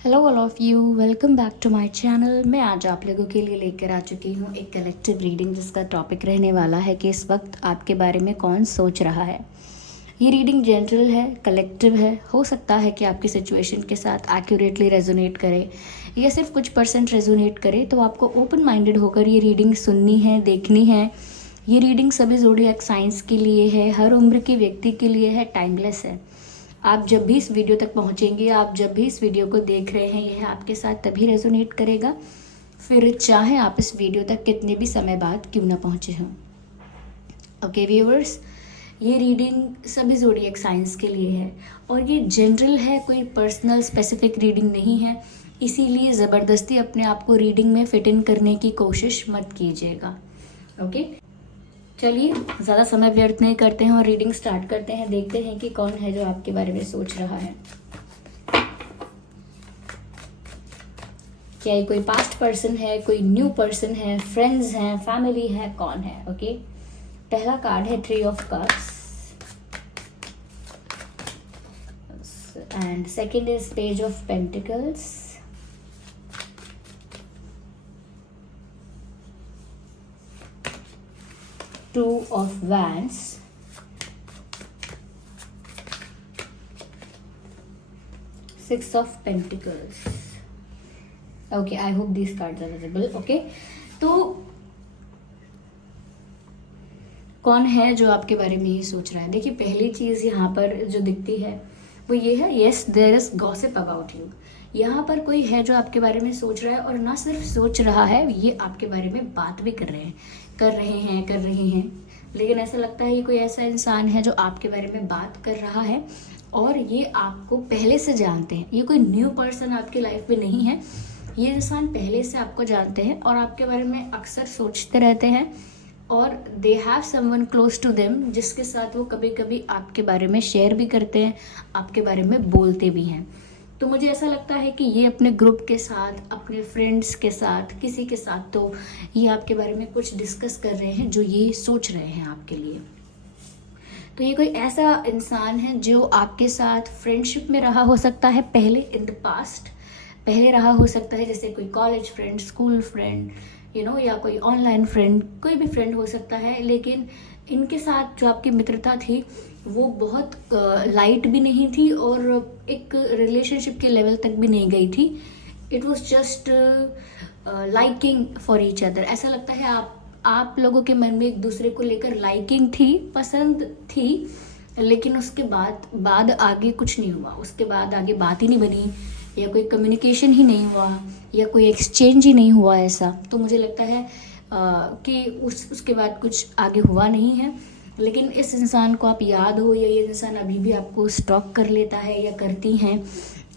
Hello all of you, welcome back to my channel. मैं आज आप लोगों के लिए लेकर आ चुकी हूँ एक कलेक्टिव रीडिंग जिसका टॉपिक रहने वाला है कि इस वक्त आपके बारे में कौन सोच रहा है। ये रीडिंग जनरल है, कलेक्टिव है। हो सकता है कि आपकी सिचुएशन के साथ एक्यूरेटली रेजोनेट करे या सिर्फ कुछ परसेंट रेजोनेट करे, तो आपको ओपन माइंडेड होकर ये रीडिंग सुननी है, देखनी है। ये रीडिंग सभी ज़ोडिएक साइंस के लिए है, हर उम्र के व्यक्ति के लिए है, टाइमलेस है। आप जब भी इस वीडियो तक पहुंचेंगे, आप जब भी इस वीडियो को देख रहे हैं, यह आपके साथ तभी रेजोनेट करेगा, फिर चाहे आप इस वीडियो तक कितने भी समय बाद क्यों ना पहुंचे हों। ओके व्यूअर्स, ये रीडिंग सभी ज़ोडिएक साइंस के लिए है और ये जनरल है, कोई पर्सनल स्पेसिफिक रीडिंग नहीं है। इसीलिए ज़बरदस्ती अपने आप को रीडिंग में फिट इन करने की कोशिश मत कीजिएगा। ओके, चलिए ज़्यादा समय व्यर्थ नहीं करते हैं और रीडिंग स्टार्ट करते हैं। देखते हैं कि कौन है जो आपके बारे में सोच रहा है। क्या ये कोई पास्ट पर्सन है, कोई न्यू पर्सन है, फ्रेंड्स हैं, फैमिली है, कौन है? ओके, पहला कार्ड है 3 of cups and second is page of pentacles, two of wands, six of pentacles. Okay, I hope this cards are visible. Okay, तो कौन है जो आपके बारे में ये सोच रहा है? देखिए, पहली चीज़ यहाँ पर जो दिखती है वो ये है, yes there is gossip about you. यहाँ पर कोई है जो आपके बारे में सोच रहा है, और ना सिर्फ सोच रहा है, ये आपके बारे में बात भी कर रहे हैं, कर रही हैं। लेकिन ऐसा लगता है ये कोई ऐसा इंसान है जो आपके बारे में बात कर रहा है और ये आपको पहले से जानते हैं। ये कोई न्यू पर्सन आपकी लाइफ में नहीं है, ये इंसान पहले से आपको जानते हैं और आपके बारे में अक्सर सोचते रहते हैं, और they have someone close to them जिसके साथ वो कभी कभी आपके बारे में शेयर भी करते हैं, आपके बारे में बोलते भी हैं। तो मुझे ऐसा लगता है कि ये अपने ग्रुप के साथ, अपने फ्रेंड्स के साथ, किसी के साथ तो ये आपके बारे में कुछ डिस्कस कर रहे हैं जो ये सोच रहे हैं आपके लिए। तो ये कोई ऐसा इंसान है जो आपके साथ फ्रेंडशिप में रहा हो सकता है पहले, इन द पास्ट पहले रहा हो सकता है, जैसे कोई कॉलेज फ्रेंड, स्कूल फ्रेंड, या कोई ऑनलाइन फ्रेंड, कोई भी फ्रेंड हो सकता है। लेकिन इनके साथ जो आपकी मित्रता थी वो बहुत लाइट भी नहीं थी और एक रिलेशनशिप के लेवल तक भी नहीं गई थी। It was just liking for each other. ऐसा लगता है आप लोगों के मन में एक दूसरे को लेकर लाइकिंग थी, पसंद थी, लेकिन उसके बाद आगे कुछ नहीं हुआ। उसके बाद आगे बात ही नहीं बनी, या कोई कम्युनिकेशन ही नहीं हुआ, या कोई एक्सचेंज ही नहीं हुआ ऐसा। तो मुझे लगता है कि उसके बाद कुछ आगे हुआ नहीं है। लेकिन इस इंसान को आप याद हो, या ये इंसान अभी भी आपको स्टॉक कर लेता है या करती हैं,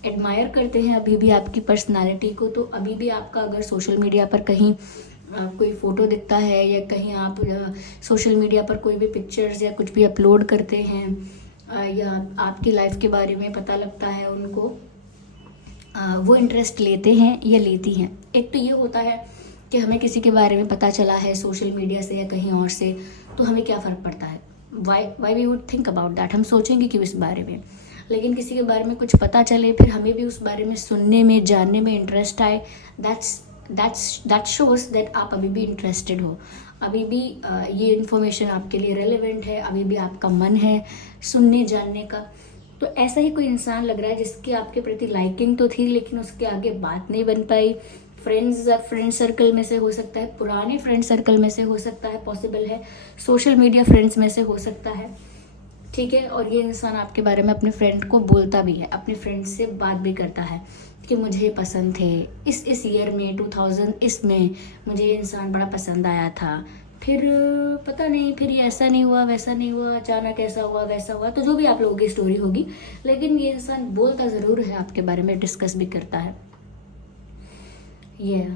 एडमायर करते हैं अभी भी आपकी पर्सनालिटी को, तो अभी भी आपका अगर सोशल मीडिया पर कहीं कोई फ़ोटो दिखता है, या कहीं आप सोशल मीडिया पर कोई भी पिक्चर्स या कुछ भी अपलोड करते हैं, या आपकी लाइफ के बारे में पता लगता है उनको, वो इंटरेस्ट लेते हैं या लेती हैं। एक तो ये होता है कि हमें किसी के बारे में पता चला है सोशल मीडिया से या कहीं और से, तो हमें क्या फ़र्क पड़ता है, why we would think about that, हम सोचेंगे कि इस बारे में। लेकिन किसी के बारे में कुछ पता चले, फिर हमें भी उस बारे में सुनने में, जानने में इंटरेस्ट आए, दैट शोज दैट आप अभी भी इंटरेस्टेड हो, अभी भी ये इन्फॉर्मेशन आपके लिए रेलिवेंट है, अभी भी आपका मन है सुनने जानने का। तो ऐसा ही कोई इंसान लग रहा है जिसकी आपके प्रति लाइकिंग तो थी, लेकिन उसके आगे बात नहीं बन पाई। फ्रेंड सर्कल में से हो सकता है, पुराने फ्रेंड सर्कल में से हो सकता है, पॉसिबल है, सोशल मीडिया फ्रेंड्स में से हो सकता है, ठीक है। और ये इंसान आपके बारे में अपने फ्रेंड को बोलता भी है, अपने फ्रेंड से बात भी करता है कि मुझे पसंद थे इस ईयर में 2000 इसमें मुझे ये इंसान बड़ा पसंद आया था, फिर पता नहीं, फिर ये ऐसा नहीं हुआ, वैसा नहीं हुआ, अचानक ऐसा हुआ, वैसा हुआ। तो जो भी आप लोगों की स्टोरी होगी, लेकिन ये इंसान बोलता ज़रूर है आपके बारे में, डिस्कस भी करता है। ये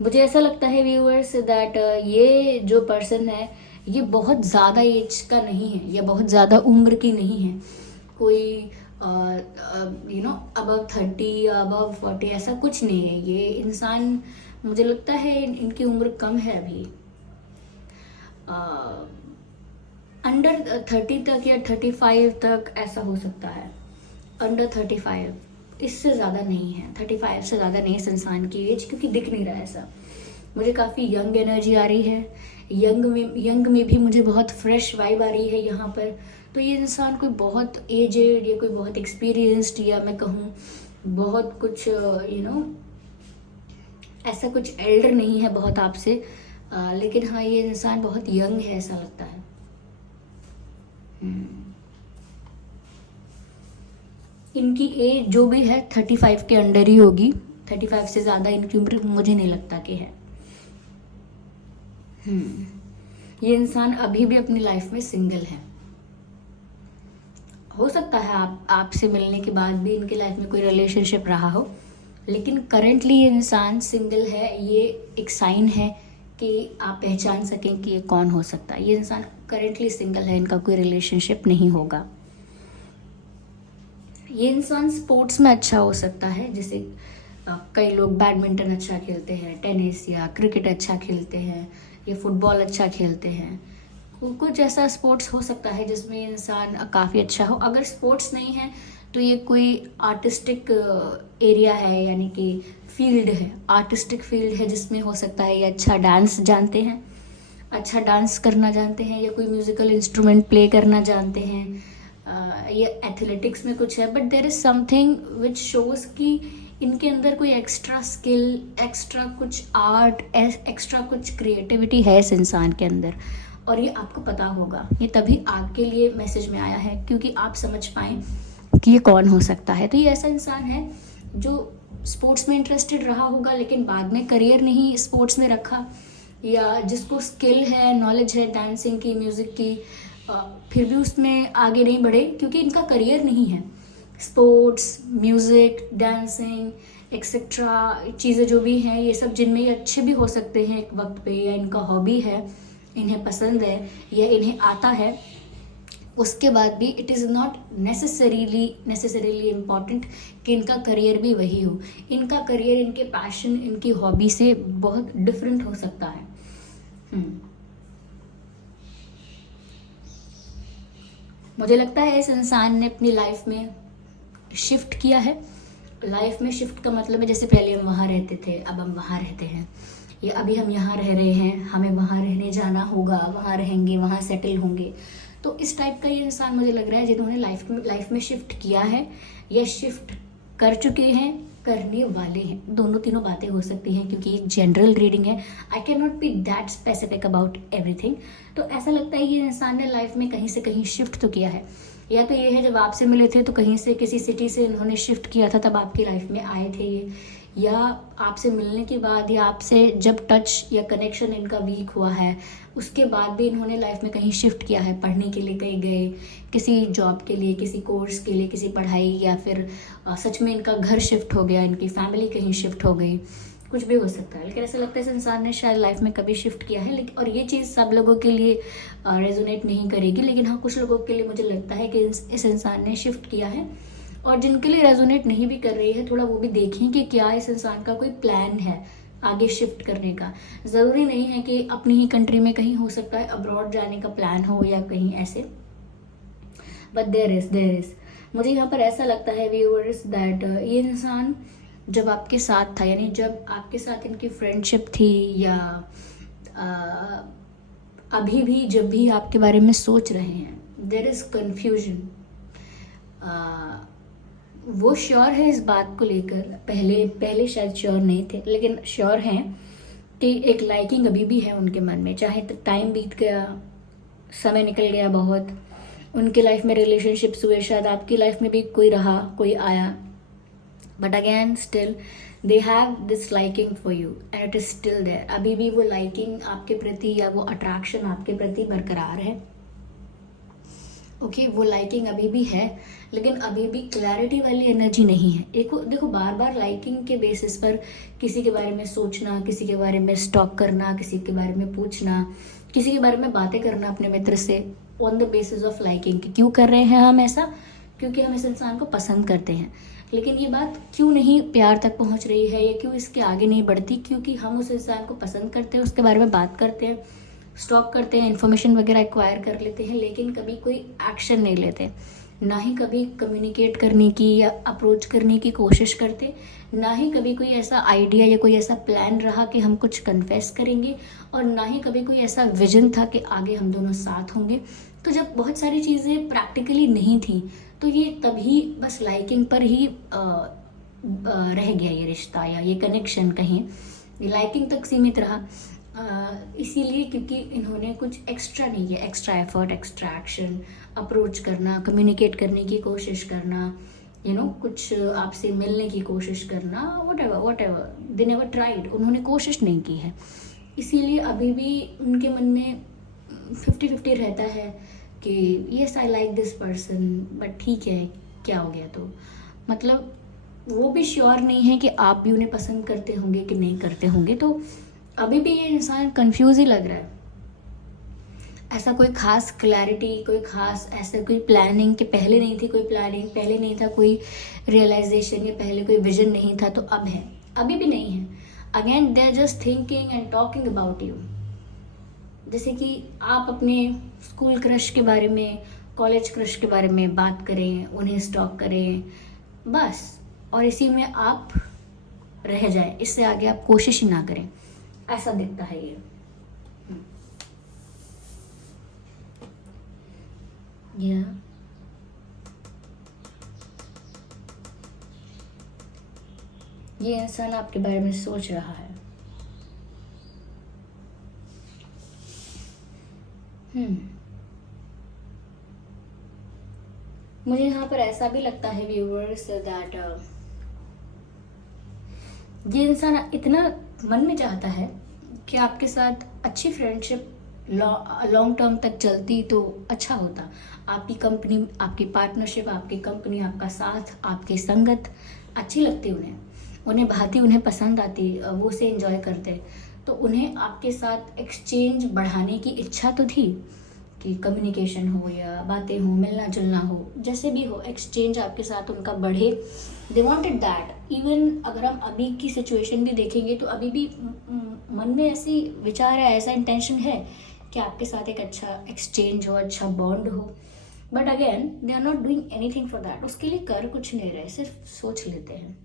मुझे ऐसा लगता है व्यूअर्स दैट ये जो पर्सन है ये बहुत ज़्यादा एज का नहीं है, या बहुत ज़्यादा उम्र की नहीं है, कोई अबव 30 या अबव 40 ऐसा कुछ नहीं है। ये इंसान, मुझे लगता है इनकी उम्र कम है अभी, अंडर 30 तक या 35 तक ऐसा हो सकता है, अंडर 35, इससे ज़्यादा नहीं है, 35 से ज़्यादा नहीं इस इंसान की एज, क्योंकि दिख नहीं रहा है ऐसा। मुझे काफ़ी यंग एनर्जी आ रही है, यंग में भी मुझे बहुत फ्रेश वाइब आ रही है यहाँ पर। तो ये इंसान कोई बहुत एजेड या कोई बहुत एक्सपीरियंस्ड, या मैं कहूँ बहुत कुछ ऐसा कुछ एल्डर नहीं है बहुत आपसे, लेकिन हाँ ये इंसान बहुत यंग है ऐसा लगता है। इनकी एज जो भी है 35 के अंडर ही होगी, 35 से ज़्यादा इनकी उम्र मुझे नहीं लगता कि है। ये इंसान अभी भी अपनी लाइफ में सिंगल है। हो सकता है आपसे मिलने के बाद भी इनके लाइफ में कोई रिलेशनशिप रहा हो, लेकिन करेंटली ये इंसान सिंगल है। ये एक साइन है कि आप पहचान सकें कि ये कौन हो सकता है। ये इंसान करेंटली सिंगल है, इनका कोई रिलेशनशिप नहीं होगा। ये इंसान स्पोर्ट्स में अच्छा हो सकता है, जैसे कई लोग बैडमिंटन अच्छा खेलते हैं, टेनिस या क्रिकेट अच्छा खेलते हैं, या फुटबॉल अच्छा खेलते हैं। कुछ ऐसा स्पोर्ट्स हो सकता है जिसमें इंसान काफ़ी अच्छा हो। अगर स्पोर्ट्स नहीं है तो ये कोई आर्टिस्टिक एरिया है, यानी कि फील्ड है, आर्टिस्टिक फील्ड है, जिसमें हो सकता है ये अच्छा डांस जानते हैं, अच्छा डांस करना जानते हैं, या कोई म्यूज़िकल इंस्ट्रूमेंट प्ले करना जानते हैं, या एथलेटिक्स में कुछ है। But there is something which shows कि इनके अंदर कोई एक्स्ट्रा स्किल, एक्स्ट्रा कुछ आर्ट, एक्स्ट्रा कुछ क्रिएटिविटी है इस इंसान के अंदर, और ये आपको पता होगा। ये तभी आपके लिए मैसेज में आया है क्योंकि आप समझ पाएँ कि ये कौन हो सकता है। तो ये ऐसा इंसान है जो स्पोर्ट्स में इंटरेस्टेड रहा होगा, लेकिन बाद में करियर नहीं स्पोर्ट्स में रखा, या जिसको स्किल है, नॉलेज है डांसिंग की, म्यूज़िक की, फिर भी उसमें आगे नहीं बढ़े क्योंकि इनका करियर नहीं है। स्पोर्ट्स, म्यूज़िक, डांसिंग एक्सेट्रा चीज़ें जो भी हैं, ये सब जिनमें ये अच्छे भी हो सकते हैं एक वक्त पे, या इनका हॉबी है, इन्हें पसंद है या इन्हें आता है, उसके बाद भी it is not necessarily important कि इनका करियर भी वही हो। इनका करियर इनके पैशन, इनकी हॉबी से बहुत डिफरेंट हो सकता है। मुझे लगता है इस इंसान ने अपनी लाइफ में शिफ्ट किया है। लाइफ में शिफ्ट का मतलब है जैसे पहले हम वहाँ रहते थे, अब हम वहाँ रहते हैं, या अभी हम यहाँ रह रहे हैं, हमें वहाँ रहने जाना होगा, वहाँ रहेंगे, वहाँ सेटल होंगे। तो इस टाइप का ये इंसान मुझे लग रहा है जिन्होंने लाइफ में शिफ्ट किया है या शिफ्ट कर चुके हैं, करने वाले हैं। दोनों तीनों बातें हो सकती हैं क्योंकि एक जनरल रीडिंग है। I can not be that specific about everything. तो ऐसा लगता है ये इंसान ने लाइफ में कहीं से कहीं शिफ्ट तो किया है। या तो ये है जब आपसे मिले थे तो कहीं से किसी सिटी से इन्होंने शिफ्ट किया था, तब आपकी लाइफ में आए थे ये, या आपसे मिलने के बाद या आपसे जब टच या कनेक्शन इनका वीक हुआ है उसके बाद भी इन्होंने लाइफ में कहीं शिफ्ट किया है। पढ़ने के लिए कहीं गए, किसी जॉब के लिए, किसी कोर्स के लिए, किसी पढ़ाई, या फिर सच में इनका घर शिफ्ट हो गया, इनकी फैमिली कहीं शिफ्ट हो गई, कुछ भी हो सकता है। लेकिन ऐसा लगता है इस इंसान ने शायद लाइफ में कभी शिफ्ट किया है। लेकिन और ये चीज़ सब लोगों के लिए रेजोनेट नहीं करेगी, लेकिन हाँ कुछ लोगों के लिए मुझे लगता है कि इस इंसान ने शिफ्ट किया है। और जिनके लिए रेजोनेट नहीं भी कर रही है, थोड़ा वो भी देखें कि क्या इस इंसान का कोई प्लान है आगे शिफ्ट करने का। ज़रूरी नहीं है कि अपनी ही कंट्री में कहीं, हो सकता है अब्रॉड जाने का प्लान हो या कहीं ऐसे। बट देयर इज़ मुझे यहाँ पर ऐसा लगता है व्यूअर्स दैट ये इंसान जब आपके साथ था, यानी जब आपके साथ इनकी फ्रेंडशिप थी, या अभी भी जब भी आपके बारे में सोच रहे हैं, देयर इज़ कन्फ्यूजन। वो श्योर है इस बात को लेकर, पहले शायद श्योर नहीं थे लेकिन श्योर हैं कि एक लाइकिंग अभी भी है उनके मन में। चाहे तो टाइम बीत गया, समय निकल गया बहुत, उनके लाइफ में रिलेशनशिप्स हुए, शायद आपकी लाइफ में भी कोई रहा, कोई आया, but again still they have this liking for you and it is still there. अभी भी वो लाइकिंग आपके प्रति या वो अट्रैक्शन आपके प्रति बरकरार है। ओके, वो लाइकिंग अभी भी है, लेकिन अभी भी क्लैरिटी वाली एनर्जी नहीं है। देखो बार बार लाइकिंग के बेसिस पर किसी के बारे में सोचना, किसी के बारे में स्टॉक करना, किसी के बारे में पूछना, किसी के बारे में बातें करना अपने मित्र से on the basis of liking. क्यों कर रहे हैं हम ऐसा? क्योंकि हम इस इंसान को पसंद करते हैं। लेकिन ये बात क्यों नहीं प्यार तक पहुंच रही है, या क्यों इसके आगे नहीं बढ़ती? क्योंकि हम उस इंसान को पसंद करते हैं, उसके बारे में बात करते हैं, स्टॉक करते हैं, इन्फॉर्मेशन वगैरह एक्वायर कर लेते हैं, लेकिन कभी कोई एक्शन नहीं लेते, ना ही कभी कम्युनिकेट करने की या अप्रोच करने की कोशिश करते, ना ही कभी कोई ऐसा आइडिया या कोई ऐसा प्लान रहा कि हम कुछ कन्फेस करेंगे, और ना ही कभी कोई ऐसा विजन था कि आगे हम दोनों साथ होंगे। तो जब बहुत सारी चीज़ें प्रैक्टिकली नहीं थी, तो ये तभी बस लाइकिंग पर ही रह गया ये रिश्ता या ये कनेक्शन, कहें लाइकिंग तक सीमित रहा। इसीलिए क्योंकि इन्होंने कुछ एक्स्ट्रा नहीं किया, extra effort, extra action, approach करना, कम्युनिकेट करने की कोशिश करना, कुछ आपसे मिलने की कोशिश करना, what ever they never tried, उन्होंने कोशिश नहीं की है। इसीलिए अभी भी उनके मन में 50-50 रहता है कि yes I like this person, but ठीक है, क्या हो गया, तो मतलब वो भी श्योर नहीं है कि आप भी उन्हें पसंद करते होंगे कि नहीं करते होंगे। तो अभी भी ये इंसान कंफ्यूज ही लग रहा है। ऐसा कोई खास क्लैरिटी, कोई खास ऐसा कोई प्लानिंग कि पहले नहीं थी कोई प्लानिंग, पहले नहीं था कोई रियलाइजेशन, या पहले कोई विजन नहीं था तो अब है, अभी भी नहीं है। Again they are just thinking and talking about you. जैसे कि आप अपने स्कूल क्रश के बारे में, कॉलेज क्रश के बारे में बात करें, उन्हें स्टॉक करें बस, और इसी में आप रह जाएं, इससे आगे आप कोशिश ही ना करें, ऐसा दिखता है ये। ये इंसान आपके बारे में सोच रहा है। मुझे यहाँ पर ऐसा भी लगता है व्यूअर्स दैट ये इंसान इतना मन में चाहता है कि आपके साथ अच्छी फ्रेंडशिप लॉन्ग टर्म तक चलती तो अच्छा होता। आपकी कंपनी, आपकी पार्टनरशिप, आपकी कंपनी, आपका साथ, आपकी संगत अच्छी लगती उन्हें भाती, उन्हें पसंद आती, वो उसे एंजॉय करते, तो उन्हें आपके साथ एक्सचेंज बढ़ाने की इच्छा तो थी कि कम्युनिकेशन हो या बातें हो, मिलना जुलना हो, जैसे भी हो, एक्सचेंज आपके साथ उनका बढ़े। They wanted that. इवन अगर हम अभी की सिचुएशन भी देखेंगे तो अभी भी मन में ऐसी विचार है, ऐसा इंटेंशन है कि आपके साथ एक अच्छा एक्सचेंज हो, अच्छा बॉन्ड हो। But again they are not doing anything for that. उसके लिए कर कुछ नहीं रहे, सिर्फ सोच लेते हैं।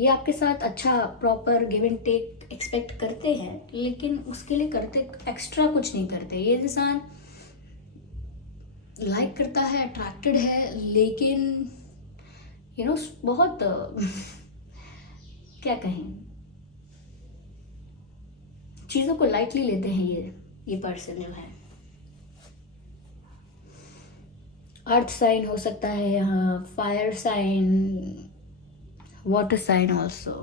ये आपके साथ अच्छा proper give and take expect करते हैं, लेकिन उसके लिए करते एक्स्ट्रा कुछ नहीं करते। ये इंसान लाइक करता है, अट्रैक्टेड है, लेकिन बहुत क्या कहें, चीज़ों को लाइटली लेते हैं ये पर्सन जो है। अर्थ साइन हो सकता है यहाँ, fire sign, water sign also.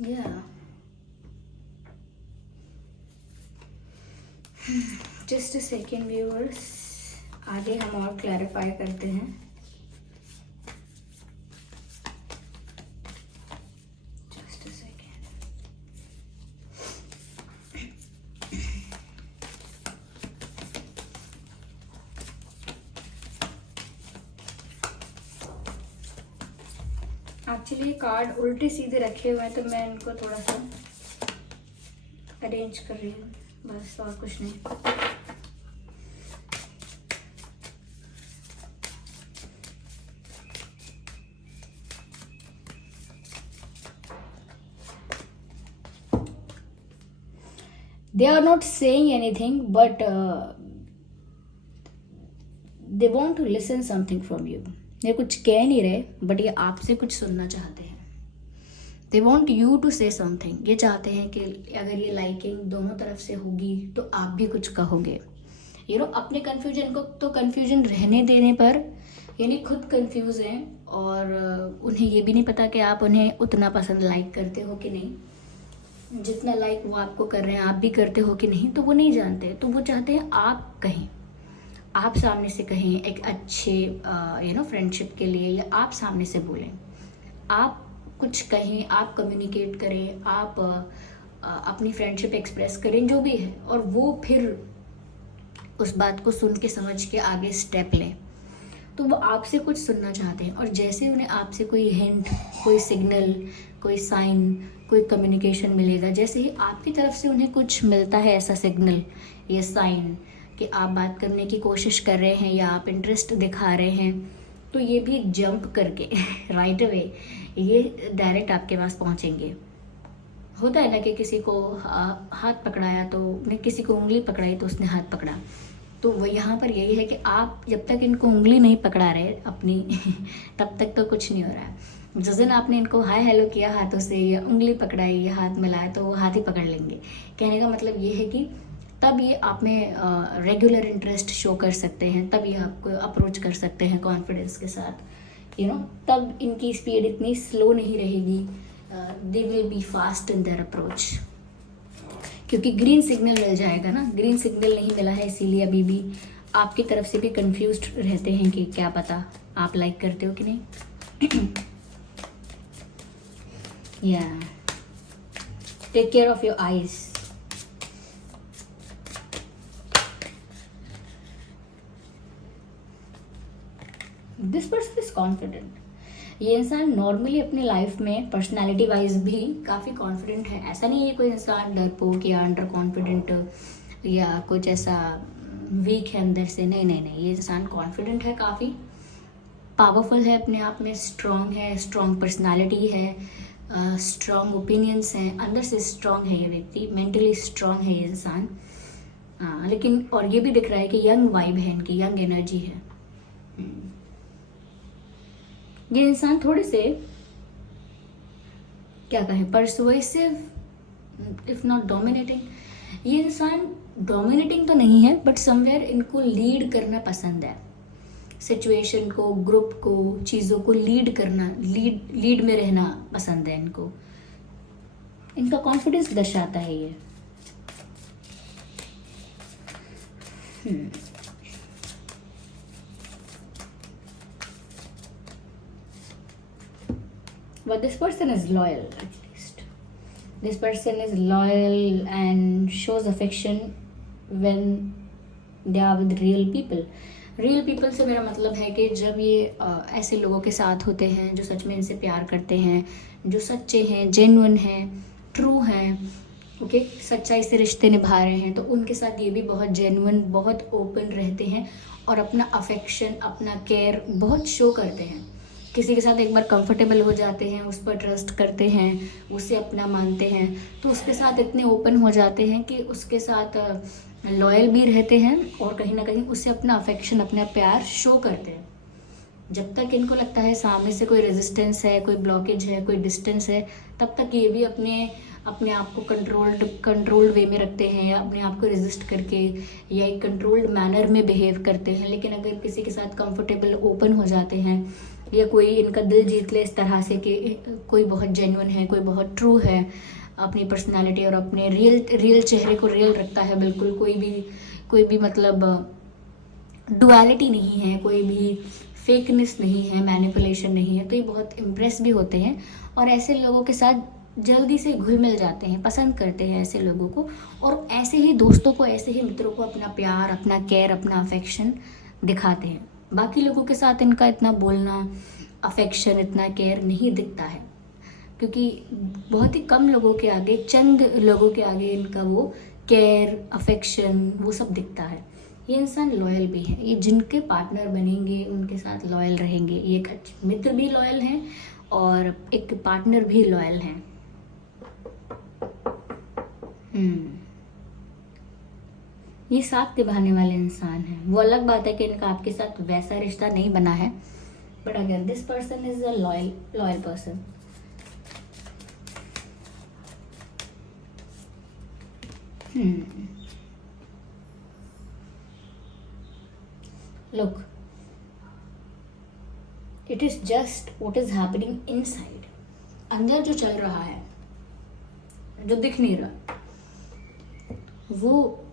Yeah. Just a second viewers, आगे हम और क्लैरिफाई करते हैं। Just a second. Actually card उल्टे सीधे रखे हुए हैं, तो मैं इनको थोड़ा सा अरेंज कर रही हूँ, बस और कुछ नहीं। They are not saying anything, but they want to listen something from you. ये कुछ कह नहीं रहे, बट ये आपसे कुछ सुनना चाहते हैं। They want you to say something. ये चाहते हैं कि अगर ये लाइकिंग दोनों तरफ से होगी तो आप भी कुछ कहोगे। अपने कन्फ्यूजन को तो कन्फ्यूजन रहने देने पर, यानी खुद कंफ्यूज हैं और उन्हें ये भी नहीं पता कि आप उन्हें उतना पसंद लाइक करते हो कि नहीं। जितना लाइक वो आपको कर रहे हैं आप भी करते हो कि नहीं, तो वो नहीं जानते। तो वो चाहते हैं आप कहें, आप सामने से कहें एक अच्छे फ्रेंडशिप के लिए, या आप सामने से बोलें, आप कुछ कहें, आप कम्युनिकेट करें, आप अपनी फ्रेंडशिप एक्सप्रेस करें, जो भी है, और वो फिर उस बात को सुन के समझ के आगे स्टेप लें। तो वो आपसे कुछ सुनना चाहते हैं, और जैसे उन्हें आपसे कोई हिंट, कोई सिग्नल, कोई साइन, कोई कम्युनिकेशन मिलेगा, जैसे ही आपकी तरफ से उन्हें कुछ मिलता है ऐसा सिग्नल या साइन कि आप बात करने की कोशिश कर रहे हैं या आप इंटरेस्ट दिखा रहे हैं, तो ये भी जंप करके राइट अवे ये डायरेक्ट आपके पास पहुंचेंगे। होता है ना कि किसी को हाथ पकड़ाया तो ने किसी को उंगली पकड़ाई तो उसने हाथ पकड़ा, तो वो यहाँ पर यही है कि आप जब तक इनको उंगली नहीं पकड़ा रहे अपनी तब तक तो कुछ नहीं हो रहा है। जिस दिन आपने इनको हाय हेलो किया हाथों से या उंगली पकड़ाई या हाथ मिलाया तो वो हाथ ही पकड़ लेंगे। कहने का मतलब ये है कि तब ये आप में रेगुलर इंटरेस्ट शो कर सकते हैं, तब ये आपको अप्रोच कर सकते हैं कॉन्फिडेंस के साथ, तब इनकी स्पीड इतनी स्लो नहीं रहेगी, they will be fast in their approach, क्योंकि ग्रीन सिग्नल मिल जाएगा ना। ग्रीन सिग्नल नहीं मिला है इसीलिए अभी भी आपकी तरफ से भी कंफ्यूज्ड रहते हैं कि क्या पता आप लाइक करते हो कि नहीं। या take care of your eyes. This person is confident. ये इंसान नॉर्मली अपनी लाइफ में पर्सनालिटी वाइज भी काफ़ी कॉन्फिडेंट है। ऐसा नहीं है कोई इंसान डरपोक या अंडर कॉन्फिडेंट या कुछ ऐसा वीक है अंदर से, नहीं नहीं नहीं, ये इंसान कॉन्फिडेंट है, काफ़ी पावरफुल है, अपने आप में स्ट्रॉन्ग है, स्ट्रॉन्ग पर्सनालिटी है, स्ट्रॉन्ग ओपिनियंस हैं, अंदर से स्ट्रॉन्ग है ये व्यक्ति, मेंटली स्ट्रॉन्ग है ये इंसान। लेकिन और ये भी दिख रहा है कि यंग वाइब है इनकी, यंग एनर्जी है। ये इंसान थोड़े से क्या कहें, परसुएसिव इफ नॉट डोमिनेटिंग। ये इंसान डोमिनेटिंग तो नहीं है बट समवेयर इनको लीड करना पसंद है, सिचुएशन को, ग्रुप को, चीज़ों को लीड करना, लीड में रहना पसंद है इनको। इनका कॉन्फिडेंस दर्शाता है ये। But this person is loyal, at least. This person is loyal and shows affection when they are with real people. Real people से मेरा मतलब है कि जब ये ऐसे लोगों के साथ होते हैं जो सच में इनसे प्यार करते हैं, जो सच्चे हैं, जेन्युइन हैं, ट्रू हैं, ओके, सच्चाई से रिश्ते निभा रहे हैं, तो उनके साथ ये भी बहुत जेन्युइन, बहुत ओपन रहते हैं और अपना अफेक्शन, अपना केयर बहुत शो करते हैं। किसी के साथ एक बार कंफर्टेबल हो जाते हैं, उस पर ट्रस्ट करते हैं, उसे अपना मानते हैं, तो उसके साथ इतने ओपन हो जाते हैं कि उसके साथ लॉयल भी रहते हैं और कहीं ना कहीं उससे अपना अफेक्शन, अपना प्यार शो करते हैं। जब तक इनको लगता है सामने से कोई रेजिस्टेंस है, कोई ब्लॉकेज है, कोई डिस्टेंस है, तब तक ये भी अपने आप को कंट्रोल्ड वे में रखते हैं या अपने आप को रेजिस्ट करके या एक कंट्रोल्ड मैनर में बिहेव करते हैं। लेकिन अगर किसी के साथ कंफर्टेबल, ओपन हो जाते हैं या कोई इनका दिल जीत ले इस तरह से कि कोई बहुत जेन्युइन है, कोई बहुत ट्रू है, अपनी पर्सनालिटी और अपने रियल चेहरे को रियल रखता है, बिल्कुल कोई भी मतलब डुअलिटी नहीं है, कोई भी फेकनेस नहीं है, मैनिपुलेशन नहीं है, तो ये बहुत इम्प्रेस भी होते हैं और ऐसे लोगों के साथ जल्दी से घुल मिल जाते हैं, पसंद करते हैं ऐसे लोगों को, और ऐसे ही दोस्तों को, ऐसे ही मित्रों को अपना प्यार, अपना केयर, अपना अफेक्शन दिखाते हैं। बाकी लोगों के साथ इनका इतना बोलना, अफेक्शन, इतना केयर नहीं दिखता है, क्योंकि बहुत ही कम लोगों के आगे, चंद लोगों के आगे इनका वो केयर, अफेक्शन, वो सब दिखता है। ये इंसान लॉयल भी है, ये जिनके पार्टनर बनेंगे उनके साथ लॉयल रहेंगे। ये एक मित्र भी लॉयल हैं और एक पार्टनर भी लॉयल हैं। ये साथ निभाने वाले इंसान हैं। वो अलग बात है कि इनका आपके साथ वैसा रिश्ता नहीं बना है, बट अगर this person is a loyal person. Look, it is just what is happening inside. अंदर जो चल रहा है, जो दिख नहीं रहा, वो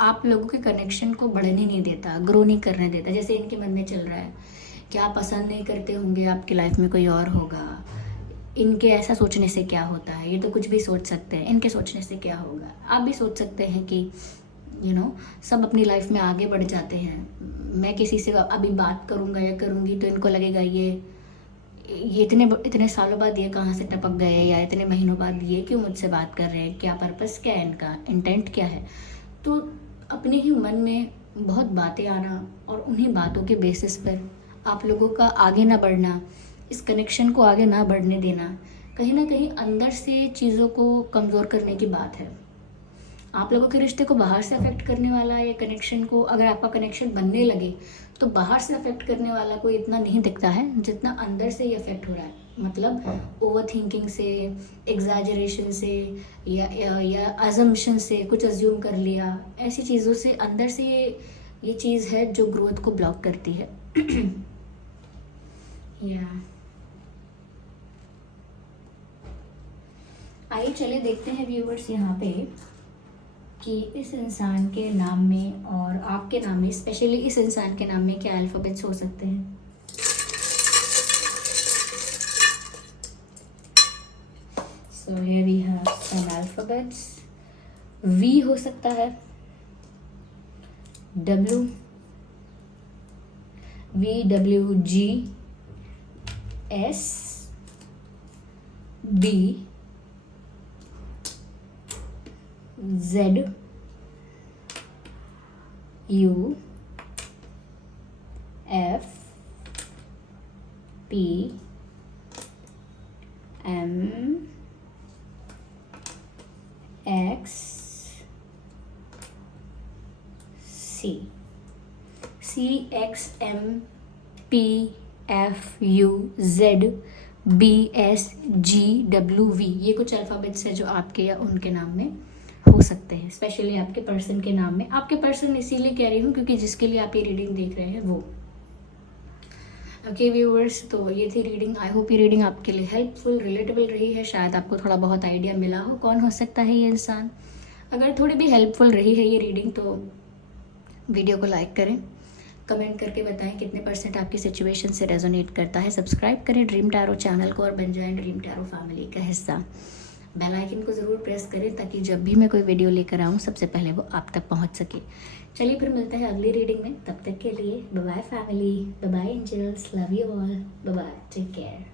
आप लोगों के कनेक्शन को बढ़ने नहीं देता, ग्रो नहीं करने देता। जैसे इनके मन में चल रहा है कि आप पसंद नहीं करते होंगे, आपकी लाइफ में कोई और होगा, इनके ऐसा सोचने से क्या होता है, ये तो कुछ भी सोच सकते हैं, इनके सोचने से क्या होगा। आप भी सोच सकते हैं कि सब अपनी लाइफ में आगे बढ़ जाते हैं। मैं किसी से अभी बात करूँगा या करूँगी तो इनको लगेगा ये इतने सालों बाद ये कहाँ से टपक गए, या इतने महीनों बाद ये क्यों मुझसे बात कर रहे हैं, क्या पर्पस क्या है इनका, इंटेंट क्या है। तो अपने ही मन में बहुत बातें आना और उन्हीं बातों के बेसिस पर आप लोगों का आगे ना बढ़ना, इस कनेक्शन को आगे ना बढ़ने देना, कहीं ना कहीं अंदर से चीज़ों को कमज़ोर करने की बात है। आप लोगों के रिश्ते को बाहर से अफेक्ट करने वाला या कनेक्शन को, अगर आपका कनेक्शन बनने लगे तो बाहर से अफेक्ट करने वाला कोई इतना नहीं दिखता है जितना अंदर से ही अफेक्ट हो रहा है। मतलब ओवर थिंकिंग से, एग्जैजरेशन से या अजम्पशन से, कुछ अज्यूम कर लिया, ऐसी चीज़ों से अंदर से ये चीज़ है जो ग्रोथ को ब्लॉक करती है। या आइए चले देखते हैं व्यूअर्स यहाँ पे कि इस इंसान के नाम में और आपके नाम में, स्पेशली इस इंसान के नाम में क्या अल्फ़ाबेट्स हो सकते हैं। So here we have some alphabets. V हो सकता है, W, VWG, S, B, Z, U, F, P, M, X, C, X, M, P, F, U, Z, B, S, G, W, V। ये कुछ अल्फ़ाबेट्स है जो आपके या उनके नाम में हो सकते हैं, स्पेशली आपके पर्सन के नाम में। आपके पर्सन इसीलिए कह रही हूँ क्योंकि जिसके लिए आप ये रीडिंग देख रहे हैं वो। ओके व्यूअर्स, तो ये थी रीडिंग। आई होप ये रीडिंग आपके लिए हेल्पफुल, रिलेटेबल रही है। शायद आपको थोड़ा बहुत आइडिया मिला हो कौन हो सकता है ये इंसान। अगर थोड़ी भी हेल्पफुल रही है ये रीडिंग तो वीडियो को लाइक करें, कमेंट करके बताएं कितने % आपकी सिचुएशन से रेजोनेट करता है। सब्सक्राइब करें ड्रीम टैरो चैनल को और बन जाएं ड्रीम टैरो फैमिली का हिस्सा। बेल आइकन को ज़रूर प्रेस करें ताकि जब भी मैं कोई वीडियो लेकर आऊँ सबसे पहले वो आप तक पहुँच सके। चलिए फिर मिलते हैं अगली रीडिंग में। तब तक के लिए bye bye family, bye bye angels, love you all, bye bye, take care.